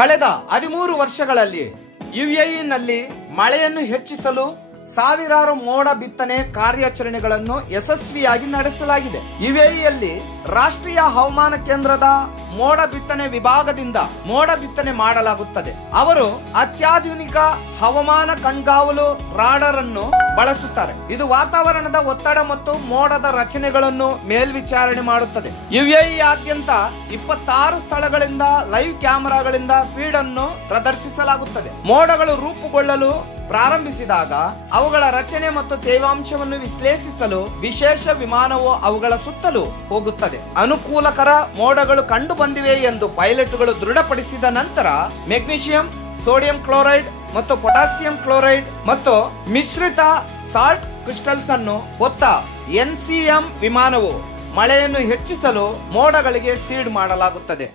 ಕಳೆದ 13 ವರ್ಷಗಳಲ್ಲಿ ಯುಎಇನಲ್ಲಿ ಮಳೆಯನ್ನು ಹೆಚ್ಚಿಸಲು ಸಾವಿರಾರು ಮೋಡ ಬಿತ್ತನೆ ಕಾರ್ಯಾಚರಣೆಗಳನ್ನು ಯಶಸ್ವಿಯಾಗಿ ನಡೆಸಲಾಗಿದೆ. ಯುಎಇಯಲ್ಲಿ ರಾಷ್ಟ್ರೀಯ ಹವಾಮಾನ ಕೇಂದ್ರದ ಮೋಡ ಬಿತ್ತನೆ ವಿಭಾಗದಿಂದ ಮೋಡ ಬಿತ್ತನೆ ಮಾಡಲಾಗುತ್ತದೆ. ಅವರು ಅತ್ಯಾಧುನಿಕ ಹವಾಮಾನ ಕಣ್ಗಾವಲು ರಾಡರ್ ಅನ್ನು ಬಳಸುತ್ತಾರೆ. ಇದು ವಾತಾವರಣದ ಒತ್ತಡ ಮತ್ತು ಮೋಡದ ರಚನೆಗಳನ್ನು ಮೇಲ್ವಿಚಾರಣೆ ಮಾಡುತ್ತದೆ. ಯುಎಇಯಾದ್ಯಂತ 26 ಸ್ಥಳಗಳಿಂದ ಲೈವ್ ಕ್ಯಾಮೆರಾಗಳಿಂದ ಫೀಡ್ ಅನ್ನು ಪ್ರದರ್ಶಿಸಲಾಗುತ್ತದೆ. ಮೋಡಗಳು ರೂಪುಗೊಳ್ಳಲು ಪ್ರಾರಂಭಿಸಿದಾಗ ಅವುಗಳ ರಚನೆ ಮತ್ತು ತೇವಾಂಶವನ್ನು ವಿಶ್ಲೇಷಿಸಲು ವಿಶೇಷ ವಿಮಾನವು ಅವುಗಳ ಸುತ್ತಲೂ ಹೋಗುತ್ತದೆ. ಅನುಕೂಲಕರ ಮೋಡಗಳು ಕಂಡು ಬಂದಿವೆ ಎಂದು ಪೈಲಟ್ಗಳು ದೃಢಪಡಿಸಿದ ನಂತರ ಮೆಗ್ನೀಷಿಯಂ, ಸೋಡಿಯಂ ಕ್ಲೋರೈಡ್ ಮತ್ತು ಪೊಟ್ಯಾಸಿಯಂ ಕ್ಲೋರೈಡ್ ಮತ್ತು ಮಿಶ್ರಿತ ಸಾಲ್ಟ್ ಕ್ರಿಸ್ಟಲ್ಸ್ ಅನ್ನು ಹೊತ್ತ NCM ವಿಮಾನವು ಮಳೆಯನ್ನು ಹೆಚ್ಚಿಸಲು ಮೋಡಗಳಿಗೆ ಸೀಡ್ ಮಾಡಲಾಗುತ್ತದೆ.